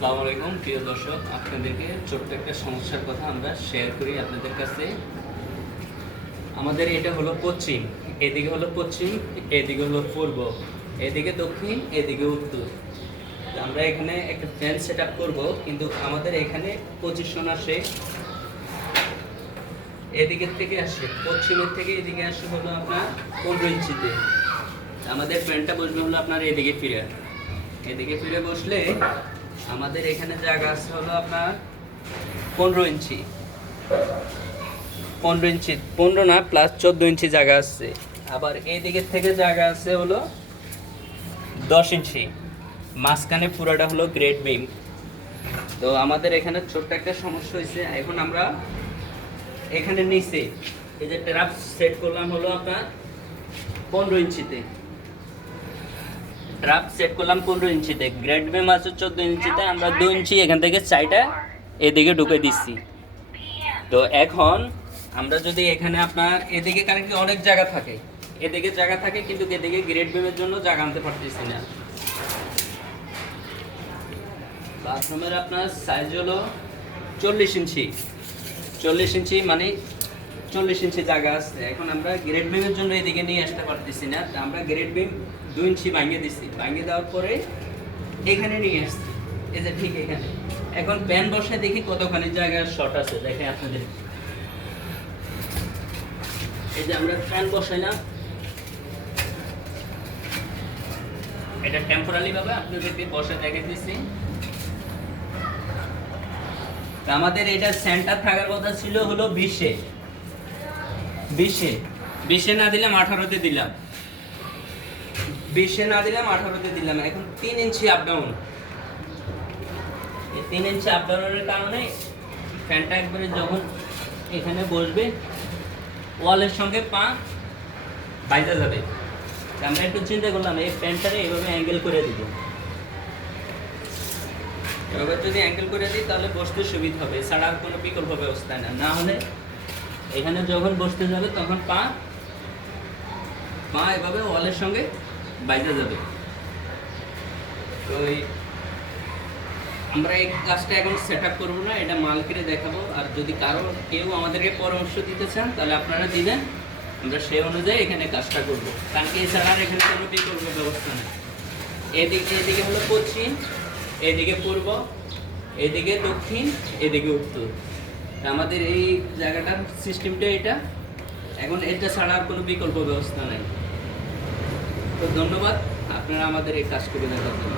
আসসালামু আলাইকুম প্রিয় দর্শক, আপনাদেরকে ছোট্ট একটা সমস্যার কথা আমরা শেয়ার করি আপনাদের কাছে। আমাদের এটা হলো পশ্চিম, এদিকে হলো পশ্চিম, এদিকে হলো পূর্ব, এদিকে দক্ষিণ, এদিকে উত্তর। তো আমরা এখানে একটা ফ্যান সেট আপ করবো, কিন্তু আমাদের এখানে পজিশন আসে এদিকের থেকে আসে, পশ্চিমের থেকে এদিকে আসে হলো আপনার 15 ইঞ্চিতে। আমাদের ফ্যানটা বসবে হলো আপনার এদিকে ফিরে, এদিকে ফিরে বসলে আমাদের এখানে জায়গা আছে হলো আপনার 15 ইঞ্চি, 15 ইঞ্চি, 15 না প্লাস 14 ইঞ্চি জায়গা আছে। আবার এই দিকের থেকে জায়গা আছে হলো 10 ইঞ্চি, মাঝখানে পুরোটা হলো গ্রেড বিম। তো আমাদের এখানে ছোট্ট একটা সমস্যা হয়েছে। এখন আমরা এখানে নিচে এই যে ট্রাপ সেট করলাম হলো আপনার 15 ইঞ্চিতে, ট্রাপ সেট করলাম 15 ইঞ্চিতে, গ্রেড বিম আছে 14 ইঞ্চিতে। আমরা 2 ইঞ্চি এখান থেকে চাইটা এদিকে ঢুকে দিচ্ছি। তো এখন আমরা যদি এখানে আপনার এদিকে কারেন্টলি অনেক জায়গা থাকে, এদিকে জায়গা থাকে, কিন্তু এদিকে গ্রেড বিমের জন্য জায়গা আনতে পারতেছি না। বাথরুমের আপনার সাইজ হলো 40 ইঞ্চি, 40 ইঞ্চি মানে 40 ইঞ্চি জায়গা আছে। এখন আমরা গ্রেড বিমের জন্য এদিকে নিয়ে আসতে পারতেছি না। আমরা গ্রেড বিম 2 ইঞ্চি ভাঙিয়ে দিচ্ছি, ভাঙিয়ে দেওয়ার পরে এখানে নিয়ে আসছি, এই যে ঠিক এখানে। এখন প্যান বসায় দেখি কতখানি জায়গার শর্ট আছে, দেখে আপনাদের। এই যে আমরা প্যান বসাইলাম, এটা টেম্পোরারি ভাবে আপনাদেরকে বসে দেখে দিচ্ছি। আমাদের এটা সেন্টার থাকার কথা ছিল হলো 20-এ, 20-এ না দিলাম 18-তে দিলাম, 20-এ না দিলাম 18-তে দিলাম। এখন 3 ইঞ্চি আপ ডাউন, এই 3 ইঞ্চি আপ ডাউনের কারণে ফ্যানটা একবারে যখন এখানে বসবে ওয়ালের সঙ্গে পা বাইজা যাবে। আমরা একটু চিন্তা করলাম এই ফ্যানটারে এইভাবে অ্যাঙ্গেল করে দিব, এভাবে যদি অ্যাঙ্গেল করে দিই তাহলে বসতে সুবিধা হবে, ছাড়া আর কোনো বিকল্প ব্যবস্থা না। না হলে এখানে যখন বসতে যাবে তখন পা এভাবে ওয়ালের সঙ্গে বাইজা যাবে। তো আমরা এই কাজটা এখন সেট আপ করবো না, এটা মালকে দেখাবো। আর যদি কেউ আমাদেরকে পরামর্শ দিতে চান তাহলে আপনারা দিলেন, আমরা সেই অনুযায়ী এখানে কাজটা করবো। কারণ কি এছাড়া আর এখানে কোনো বিকল্প ব্যবস্থা নেই। এদিকে হলো পশ্চিম, এদিকে পূর্ব, এদিকে দক্ষিণ, এদিকে উত্তর। আমাদের এই জায়গাটার সিস্টেমটা এটা। এখন এটা ছাড়া আর কোনো বিকল্প ব্যবস্থা নেই। তো ধন্যবাদ আপনারা আমাদের এই কাজ করে দেখার জন্য।